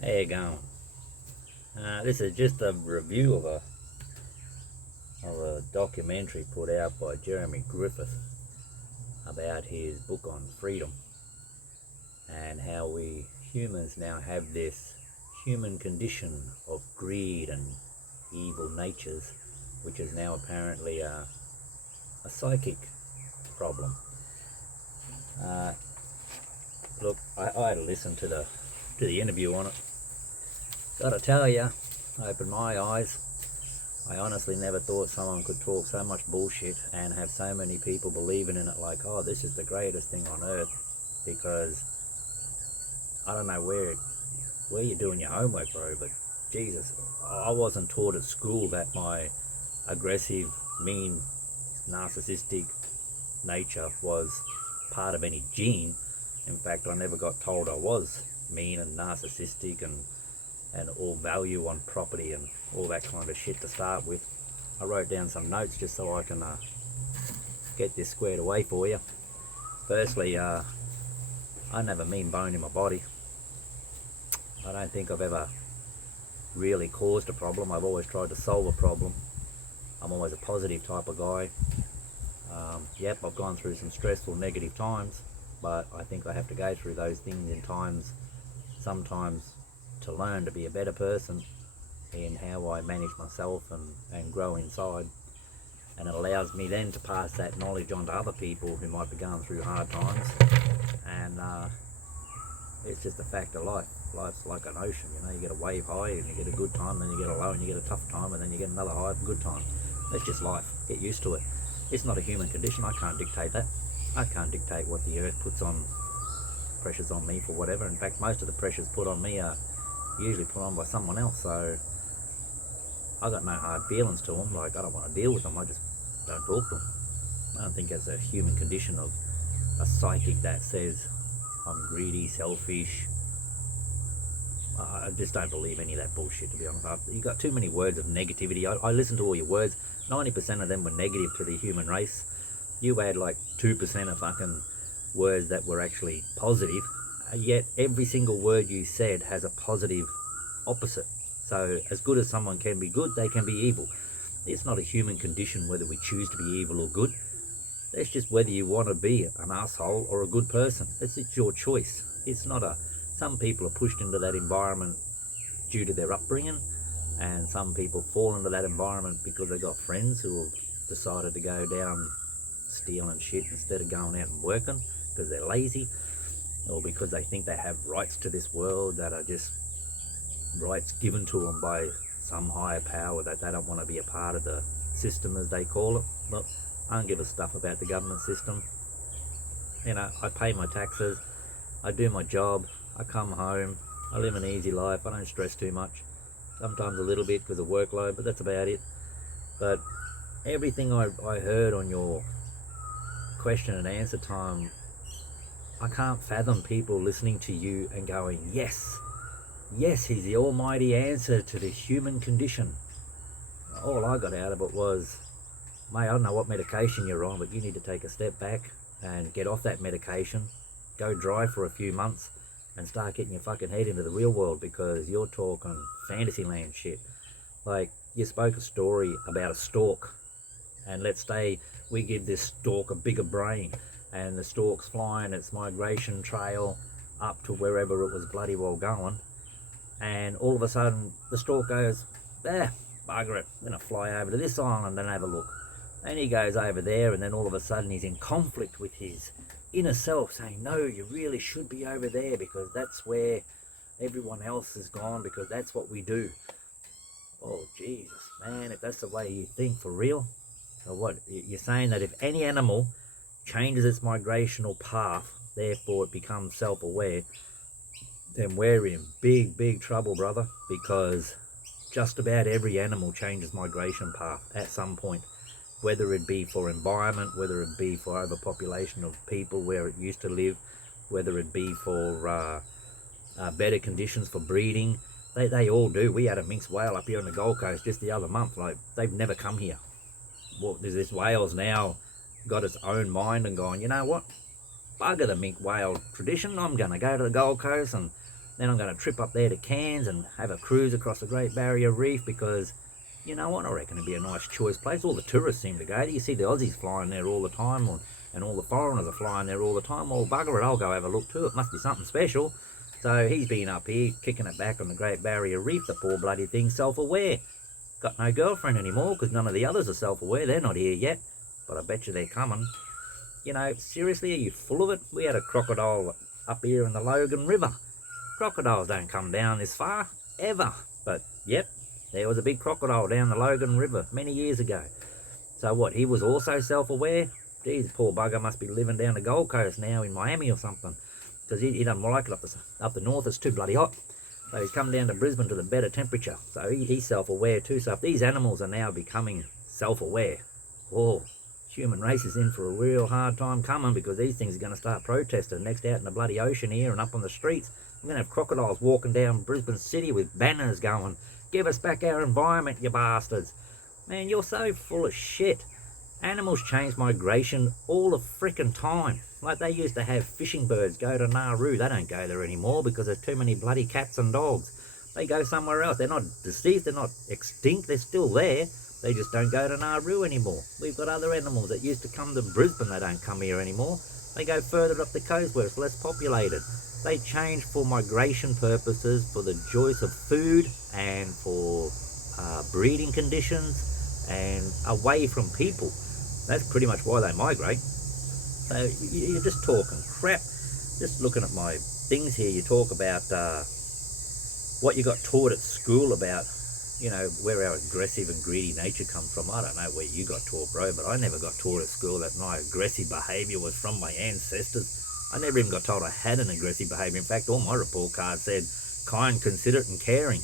How you going? This is just a review of a documentary put out by Jeremy Griffith about his book on freedom and how we humans now have this human condition of greed and evil natures, which is now apparently a psychic problem. Uh, Look, I had to listen to the interview on it. Gotta tell ya, opened my eyes. I honestly never thought someone could talk so much bullshit and have so many people believing in it like, oh, this is the greatest thing on earth. Because I don't know where you're doing your homework, bro, but Jesus, I wasn't taught at school that my aggressive, mean, narcissistic nature was part of any gene. In fact, I never got told I was mean and narcissistic and all value on property and all that kind of shit to start with. I wrote down some notes just so I can get this squared away for you. Firstly, I never mean bone in my body. I don't think I've ever really caused a problem. I've always tried to solve a problem. I'm always a positive type of guy. Yep, I've gone through some stressful, negative times, but I think I have to go through those things in times, sometimes to learn to be a better person in how I manage myself and grow inside. And it allows me then to pass that knowledge on to other people who might be going through hard times. And it's just a fact of life. Life's like an ocean, you know, you get a wave high and you get a good time, then you get a low and you get a tough time, and then you get another high, good time. That's just life. Get used to it. It's not a human condition. I can't dictate that. I can't dictate what the earth puts on, pressures on me for whatever. In fact, most of the pressures put on me are usually put on by someone else, so I got no hard feelings to them. Like, I don't want to deal with them, I just don't talk to them. I don't think it's a human condition of a psychic that says I'm greedy, selfish. I just don't believe any of that bullshit, to be honest. You got too many words of negativity. I listened to all your words. 90% of them were negative to the human race. You had like 2% of fucking words that were actually positive. Yet every single word you said has a positive opposite. So as good as someone can be good, they can be evil. It's not a human condition whether we choose to be evil or good. That's just whether you want to be an asshole or a good person. It's your choice. It's not a... Some people are pushed into that environment due to their upbringing, and some people fall into that environment because they got friends who have decided to go down stealing shit instead of going out and working because they're lazy, or because they think they have rights to this world that are just rights given to them by some higher power that they don't want to be a part of the system, as they call it. Look, I don't give a stuff about the government system. You know, I pay my taxes, I do my job, I come home, I live an easy life, I don't stress too much. Sometimes a little bit because of workload, but that's about it. But everything I heard on your question and answer time, I can't fathom people listening to you and going, yes, he's the almighty answer to the human condition. All I got out of it was, mate, I don't know what medication you're on, but you need to take a step back and get off that medication, go dry for a few months and start getting your fucking head into the real world, because you're talking fantasyland shit. Like, you spoke a story about a stork, and let's say we give this stork a bigger brain, and the stork's flying its migration trail up to wherever it was bloody well going, and all of a sudden the stork goes, bugger it, I'm gonna fly over to this island and have a look. And he goes over there, and then all of a sudden he's in conflict with his inner self, saying, no, you really should be over there because that's where everyone else has gone, because that's what we do. Oh Jesus, man, if that's the way you think, for real. So what, you're saying that if any animal changes its migrational path, therefore it becomes self-aware, then we're in big trouble, brother, because just about every animal changes migration path at some point, whether it be for environment, whether it be for overpopulation of people where it used to live, whether it be for better conditions for breeding. They all do. We had a mince whale up here on the Gold Coast just the other month. Like, they've never come here. Well, there's this whale's now got its own mind and gone, you know what? Bugger the minke whale tradition. I'm going to go to the Gold Coast and Then I'm going to trip up there to Cairns and have a cruise across the Great Barrier Reef because, you know what, I reckon it'd be a nice choice place. All the tourists seem to go there. You see the Aussies flying there all the time, and all the foreigners are flying there all the time. Well, bugger it, I'll go have a look too. It must be something special. So he's been up here kicking it back on the Great Barrier Reef, the poor bloody thing, self-aware. Got no girlfriend anymore because none of the others are self-aware. They're not here yet, but I bet you they're coming. You know, seriously, are you full of it? We had a crocodile up here in the Logan River. Crocodiles don't come down this far, ever. But, yep, there was a big crocodile down the Logan River many years ago. So what, he was also self-aware? Geez, poor bugger must be living down the Gold Coast now in Miami or something. Because he doesn't like it up the north, it's too bloody hot. So he's come down to Brisbane to the better temperature. So he's self-aware too. So if these animals are now becoming self-aware, oh, human race is in for a real hard time coming because these things are going to start protesting next out in the bloody ocean here and up on the streets. We're going to have crocodiles walking down Brisbane City with banners going, "Give us back our environment, you bastards." Man, you're so full of shit. Animals change migration all the frickin' time. Like they used to have fishing birds go to Nauru. They don't go there anymore because there's too many bloody cats and dogs. They go somewhere else. They're not deceased, they're not extinct, they're still there. They just don't go to Nauru anymore. We've got other animals that used to come to Brisbane, they don't come here anymore. They go further up the coast where it's less populated. They change for migration purposes, for the choice of food and for breeding conditions and away from people. That's pretty much why they migrate. So you're just talking crap. Just looking at my things here, you talk about what you got taught at school about, you know, where our aggressive and greedy nature comes from. I don't know where you got taught, bro, but I never got taught at school that my aggressive behaviour was from my ancestors. I never even got told I had an aggressive behaviour. In fact, all my report cards said kind, considerate and caring.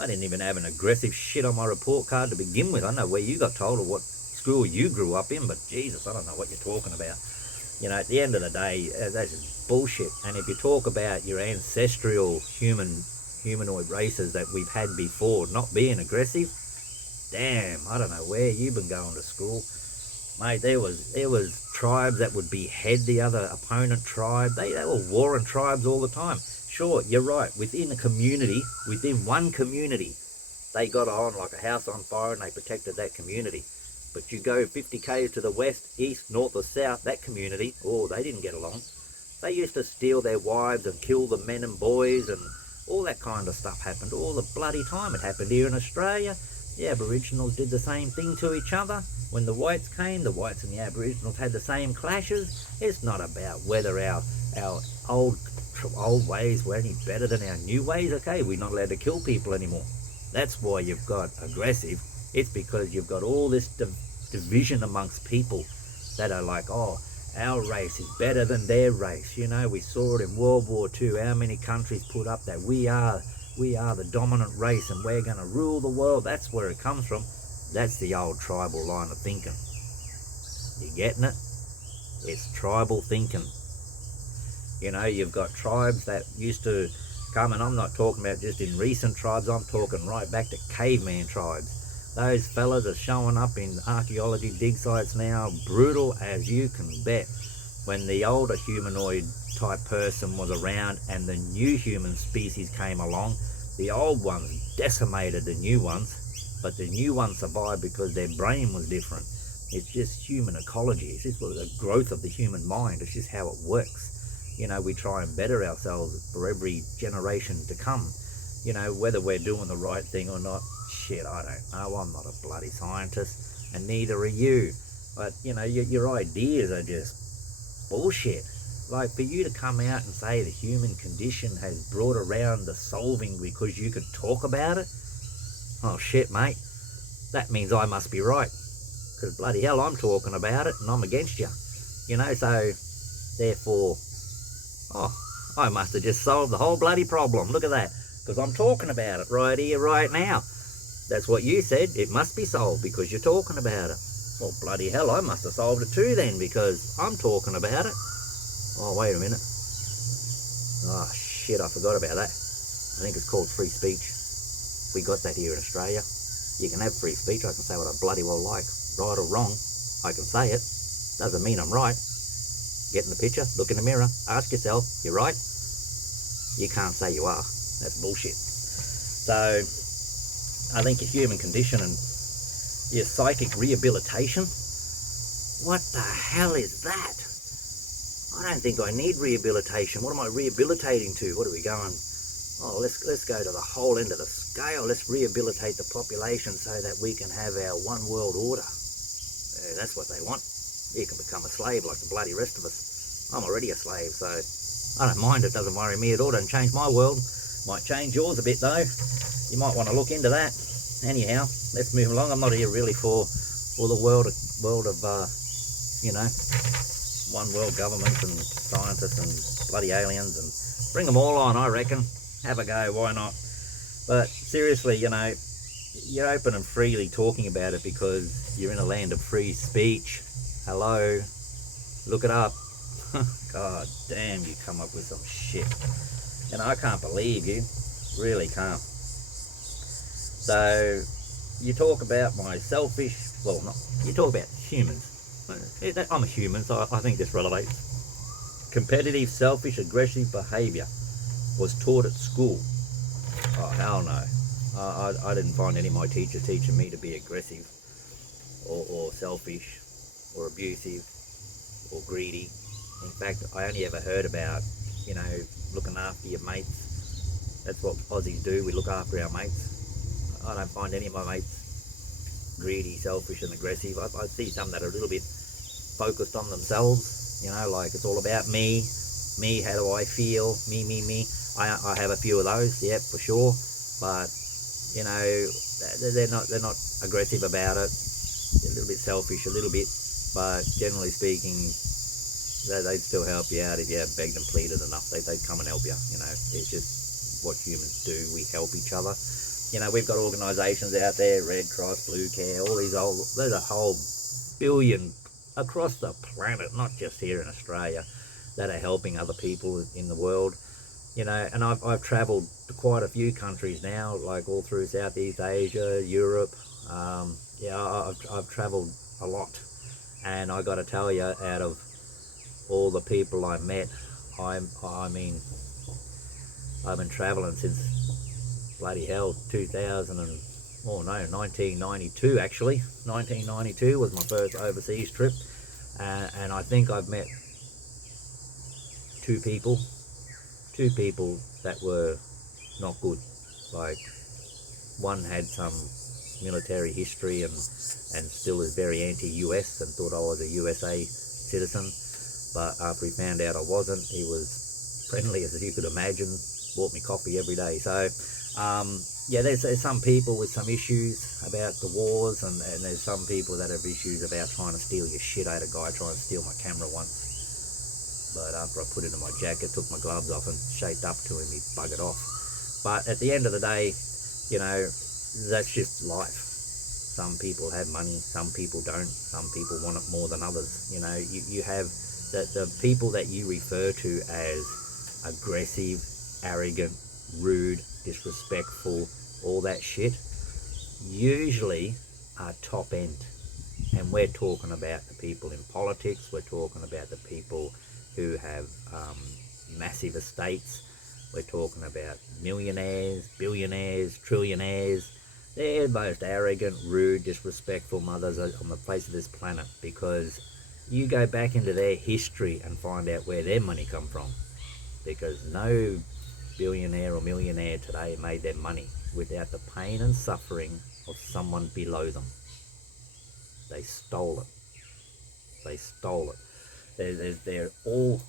I didn't even have an aggressive shit on my report card to begin with. I don't know where you got told or what school you grew up in, but Jesus, I don't know what you're talking about. You know, at the end of the day, that's just bullshit. And if you talk about your ancestral humanoid races that we've had before not being aggressive, damn, I don't know where you've been going to school. Mate, there was tribes that would behead the other opponent tribe. They were warring tribes all the time. Sure, you're right, within a community, within one community, they got on like a house on fire and they protected that community. But you go 50 k's to the west, east, north or south, that community, oh, they didn't get along. They used to steal their wives and kill the men and boys, and all that kind of stuff happened all the bloody time. It happened here in Australia. The Aboriginals did the same thing to each other. When the whites came, the whites and the Aboriginals had the same clashes. It's not about whether our old ways were any better than our new ways. Okay, we're not allowed to kill people anymore. That's why you've got aggressive. It's because you've got all this division amongst people that are like, oh, our race is better than their race. You know, we saw it in World War II. How many countries put up that we are the dominant race and we're going to rule the world. That's where it comes from. That's the old tribal line of thinking. You getting it? It's tribal thinking. You know, you've got tribes that used to come, and I'm not talking about just in recent tribes, I'm talking right back to caveman tribes. Those fellas are showing up in archaeology dig sites now, brutal as you can bet. When the older humanoid type person was around and the new human species came along, the old ones decimated the new ones, but the new ones survived because their brain was different. It's just human ecology. It's just the growth of the human mind. It's just how it works. You know, we try and better ourselves for every generation to come. You know, whether we're doing the right thing or not, shit, I don't know. I'm not a bloody scientist, and neither are you. But, you know, your ideas are just bullshit. Like, for you to come out and say the human condition has brought around the solving because you could talk about it, oh shit, mate, that means I must be right. Because bloody hell, I'm talking about it and I'm against you. You know, so, therefore, oh, I must have just solved the whole bloody problem. Look at that. Because I'm talking about it right here, right now. That's what you said. It must be solved because you're talking about it. Well, bloody hell, I must have solved it too then because I'm talking about it. Oh, wait a minute. Oh, shit, I forgot about that. I think it's called free speech. We got that here in Australia. You can have free speech. I can say what I bloody well like. Right or wrong, I can say it. Doesn't mean I'm right. Get in the picture, look in the mirror, ask yourself, you right? You can't say you are. That's bullshit. So I think your human condition and your psychic rehabilitation, what the hell is that? I don't think I need rehabilitation. What am I rehabilitating to? What are we going? Oh, let's go to the whole end of the scale. Let's rehabilitate the population so that we can have our one world order. That's what they want. You can become a slave like the bloody rest of us. I'm already a slave, so I don't mind. It doesn't worry me at all. It doesn't change my world. Might change yours a bit though. You might want to look into that. Anyhow, let's move along. I'm not here really for the world of you know, one world governments and scientists and bloody aliens, and bring them all on, I reckon. Have a go, why not? But seriously, you know, you're open and freely talking about it because you're in a land of free speech. Hello, look it up. God damn, you come up with some shit. And I can't believe you, really can't. So, you talk about my selfish, well, not, you talk about humans. I'm a human, so I think this relates. Competitive, selfish, aggressive behaviour was taught at school. Oh, hell no. I didn't find any of my teachers teaching me to be aggressive or selfish or abusive or greedy. In fact, I only ever heard about, you know, looking after your mates. That's what Aussies do, we look after our mates. I don't find any of my mates greedy, selfish and aggressive. I see some that are a little bit focused on themselves, you know, like it's all about me, how do I feel, me. I have a few of those, yeah, for sure, but you know, they're not aggressive about it. They're a little bit selfish, a little bit, but generally speaking, they'd still help you out if you have begged and pleaded enough. They'd come and help you. You know, it's just what humans do. We help each other. You know, we've got organisations out there, Red Cross, Blue Care, all these there's a whole billion across the planet, not just here in Australia, that are helping other people in the world. You know, and I've travelled to quite a few countries now, like all through Southeast Asia, Europe. Yeah, I've travelled a lot, and I got to tell you, out of all the people I met, I mean, I've been travelling since bloody hell 1992 actually. 1992 was my first overseas trip, and I think I've met two people that were not good. Like, one had some military history and still is very anti-US and thought I was a USA citizen, but after he found out I wasn't, he was friendly as you could imagine, bought me coffee every day. So yeah, there's some people with some issues about the wars, and there's some people that have issues about trying to steal your shit. I had a guy trying to steal my camera once, but after I put it in my jacket, took my gloves off and shaped up to him, he buggered off. But at the end of the day, you know, that's just life. Some people have money, some people don't, some people want it more than others. You know, you have the people that you refer to as aggressive, arrogant, rude, disrespectful, all that shit, usually are top end. And we're talking about the people in politics, we're talking about the people who have massive estates, we're talking about millionaires, billionaires, trillionaires. They're the most arrogant, rude, disrespectful mothers on the face of this planet, because you go back into their history and find out where their money come from, because no billionaire or millionaire today made their money without the pain and suffering of someone below them. They stole it. They're all,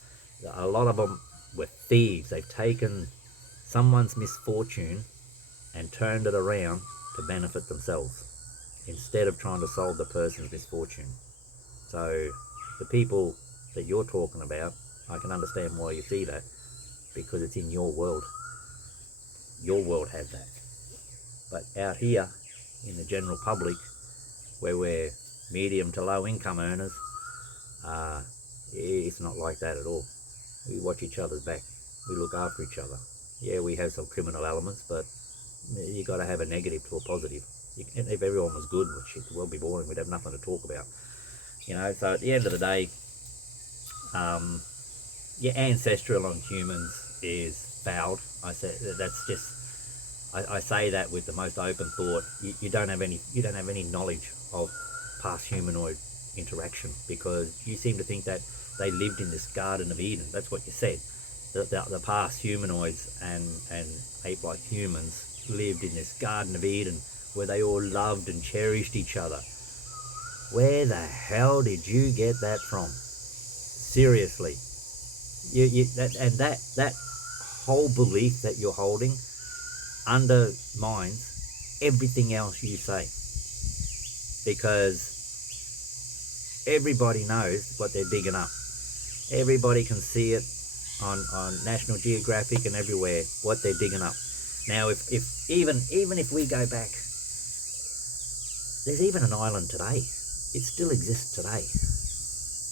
a lot of them were thieves. They've taken someone's misfortune and turned it around to benefit themselves instead of trying to solve the person's misfortune. So the people that you're talking about, I can understand why you see that, because it's in your world. Your world has that. But out here in the general public, where we're medium to low income earners, it's not like that at all. We watch each other's back. We look after each other. Yeah, we have some criminal elements, but you got to have a negative to a positive. If everyone was good, shit, the world would be boring. We'd have nothing to talk about. You know, so at the end of the day, your ancestral on humans is fouled. I said that's just. I say that with the most open thought. You don't have any knowledge of past humanoid interaction, because you seem to think that they lived in this Garden of Eden. That's what you said. The past humanoids and ape-like humans lived in this Garden of Eden where they all loved and cherished each other. Where the hell did you get that from? Seriously, that whole belief that you're holding undermines everything else you say, because everybody knows what they're digging up. Everybody can see it on National Geographic and everywhere, what they're digging up. Now, if even if we go back, there's even an island today, it still exists today,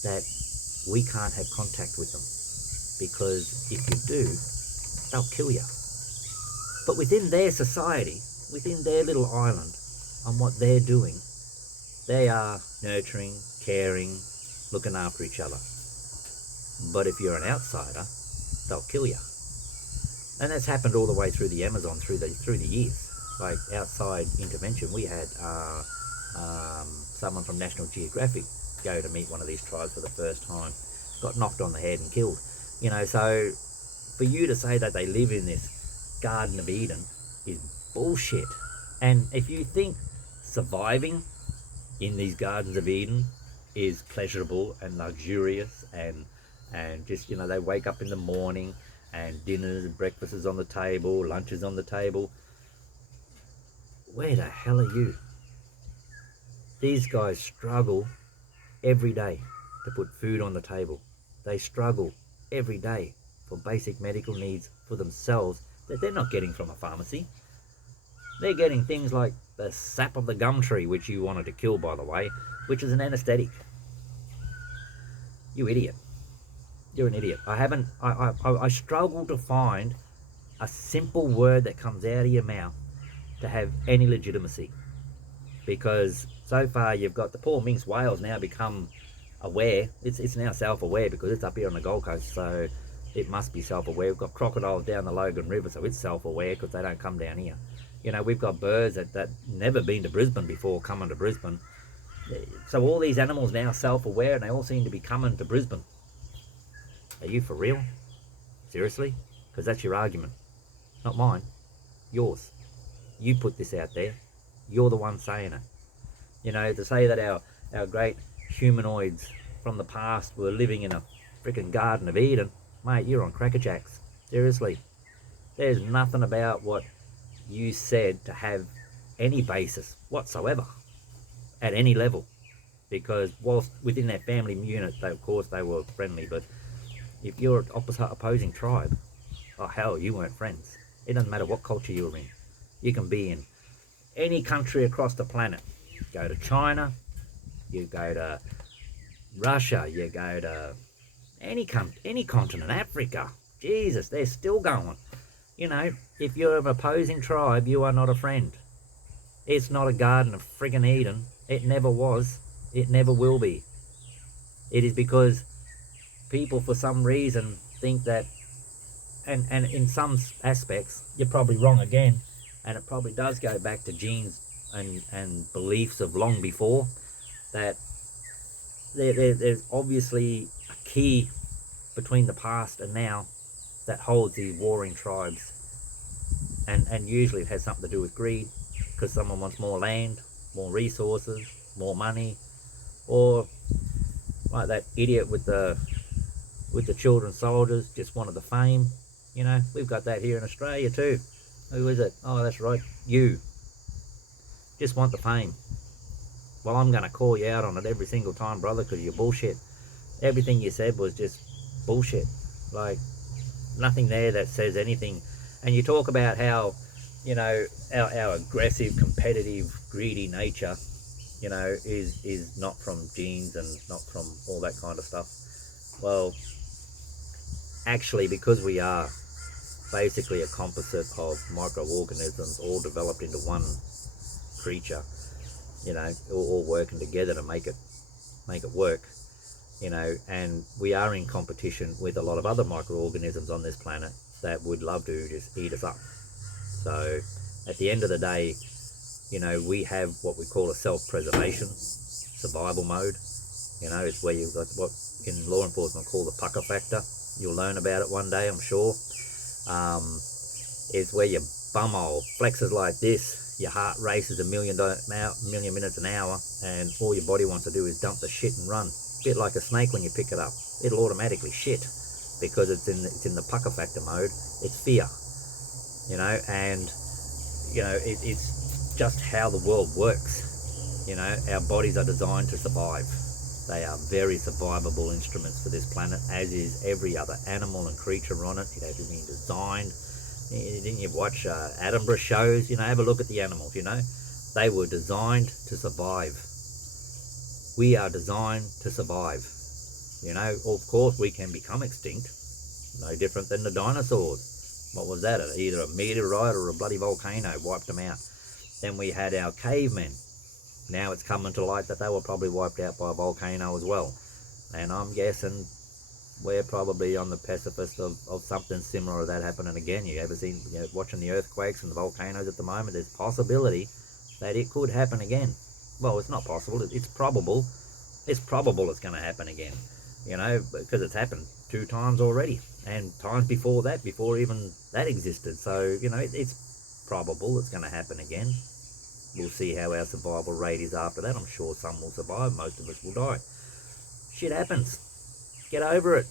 that we can't have contact with them, because if you do, they'll kill you. But within their society, within their little island, on what they're doing, they are nurturing, caring, looking after each other. But if you're an outsider, they'll kill you. And that's happened all the way through the Amazon, through the years. Like outside intervention, we had someone from National Geographic go to meet one of these tribes for the first time, got knocked on the head and killed. You know, so for you to say that they live in this Garden of Eden is bullshit. And if you think surviving in these Gardens of Eden is pleasurable and luxurious and just, you know, they wake up in the morning and dinners and breakfasts is on the table, lunches on the table, where the hell are you? These guys struggle every day to put food on the table. They struggle every day for basic medical needs for themselves that they're not getting from a pharmacy. They're getting things like the sap of the gum tree, which you wanted to kill, by the way, which is an anesthetic. You idiot. You're an idiot. I struggle to find a simple word that comes out of your mouth to have any legitimacy, because so far you've got the poor mince whales now become aware. It's now self-aware because it's up here on the Gold Coast, so it must be self-aware. We've got crocodiles down the Logan River, so it's self-aware because they don't come down here. You know, we've got birds that never been to Brisbane before coming to Brisbane. So all these animals now self-aware, and they all seem to be coming to Brisbane. Are you for real? Seriously? Because that's your argument. Not mine. Yours. You put this out there. You're the one saying it. You know, to say that our great humanoids from the past were living in a freaking Garden of Eden, mate, you're on crackerjacks. Seriously. There's nothing about what you said to have any basis whatsoever at any level, because whilst within that family unit, of course they were friendly, but if you're an opposing tribe, oh hell, you weren't friends. It doesn't matter what culture you were in. You can be in any country across the planet. Go to China, you go to Russia, you go to any continent, Africa. Jesus, they're still going. You know, if you're an opposing tribe, you are not a friend. It's not a Garden of friggin' Eden. It never was. It never will be. It is because people, for some reason, think that, and in some aspects, you're probably wrong again, and it probably does go back to genes and beliefs of long before, that there's obviously a key between the past and now that holds these warring tribes, and usually it has something to do with greed, because someone wants more land, more resources, more money, or like that idiot with the children soldiers just wanted the fame. You know, we've got that here in Australia too. Who is it? Oh, that's right, you just want the fame. Well, I'm going to call you out on it every single time, brother, because you're bullshit. Everything you said was just bullshit. Like, nothing there that says anything. And you talk about how, you know, our aggressive, competitive, greedy nature, you know, is not from genes and not from all that kind of stuff. Well, actually, because we are basically a composite of microorganisms all developed into one creature, you know, all working together to make it work, you know, and we are in competition with a lot of other microorganisms on this planet, that would love to just eat us up. So at the end of the day, you know, we have what we call a self-preservation survival mode. You know, it's where you've got what in law enforcement call the pucker factor. You'll learn about it one day, I'm sure. It's where your bumhole flexes like this, your heart races a million minutes an hour, and all your body wants to do is dump the shit and run. A bit like a snake when you pick it up. It'll automatically shit because it's in the pucker factor mode. It's fear, you know, and you know it's just how the world works. You know, our bodies are designed to survive. They are very survivable instruments for this planet, as is every other animal and creature on it. It has been designed. Didn't you watch Attenborough shows? You know, have a look at the animals, you know. They were designed to survive. We are designed to survive. You know, of course we can become extinct. No different than the dinosaurs. What was that? Either a meteorite or a bloody volcano wiped them out. Then we had our cavemen. Now it's coming to light that they were probably wiped out by a volcano as well. And I'm guessing we're probably on the precipice of something similar to that happening again. You ever seen, you know, watching the earthquakes and the volcanoes at the moment? There's possibility that it could happen again. Well, it's not possible. It's probable. It's probable it's going to happen again. You know, because it's happened 2 times already. And times before that, before even that existed. So, you know, it's probable it's going to happen again. We'll see how our survival rate is after that. I'm sure some will survive. Most of us will die. Shit happens. Get over it.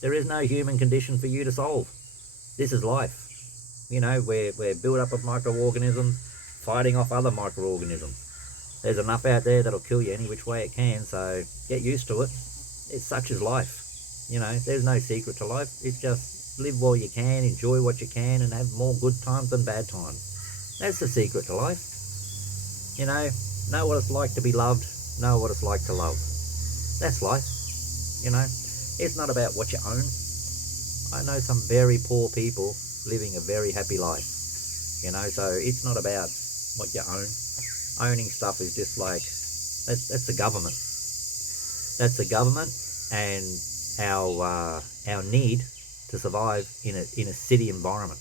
There is no human condition for you to solve. This is life. You know, we're built up of microorganisms fighting off other microorganisms. There's enough out there that'll kill you any which way it can, so get used to it. It's such as life. You know, there's no secret to life. It's just live while you can, enjoy what you can, and have more good times than bad times. That's the secret to life. You know what it's like to be loved, know what it's like to love. That's life. You know, it's not about what you own. I know some very poor people living a very happy life. You know, so it's not about what you own. Owning stuff is just like, that's the government. That's the government and our need to survive in a city environment.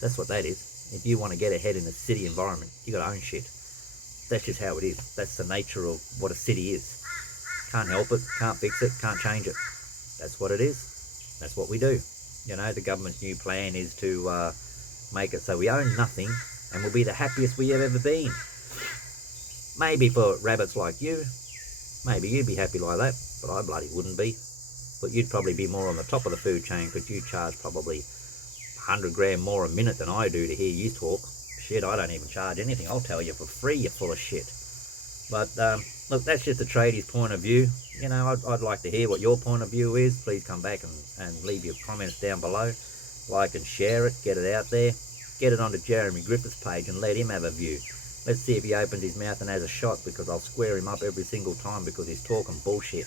That's what that is. If you want to get ahead in a city environment, you got to own shit. That's just how it is. That's the nature of what a city is. Can't help it, can't fix it, can't change it. That's what it is. That's what we do. You know, the government's new plan is to make it so we own nothing and we'll be the happiest we have ever been. Maybe for rabbits like you, maybe you'd be happy like that, but I bloody wouldn't be. But you'd probably be more on the top of the food chain because you charge probably 100 grand more a minute than I do to hear you talk. Shit, I don't even charge anything. I'll tell you for free you're full of shit. But look, that's just a tradie's point of view. You know, I'd like to hear what your point of view is. Please come back and leave your comments down below. Like and share it, get it out there. Get it onto Jeremy Griffith's page and let him have a view. Let's see if he opens his mouth and has a shot, because I'll square him up every single time because he's talking bullshit.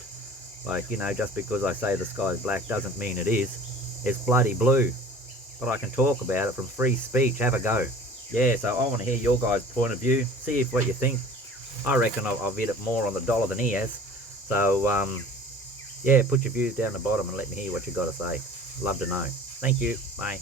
Like, you know, just because I say the sky's black doesn't mean it is. It's bloody blue. But I can talk about it from free speech. Have a go. Yeah, so I want to hear your guys' point of view. See what you think. I reckon I've hit it more on the dollar than he has. So, yeah, put your views down the bottom and let me hear what you got to say. Love to know. Thank you. Bye.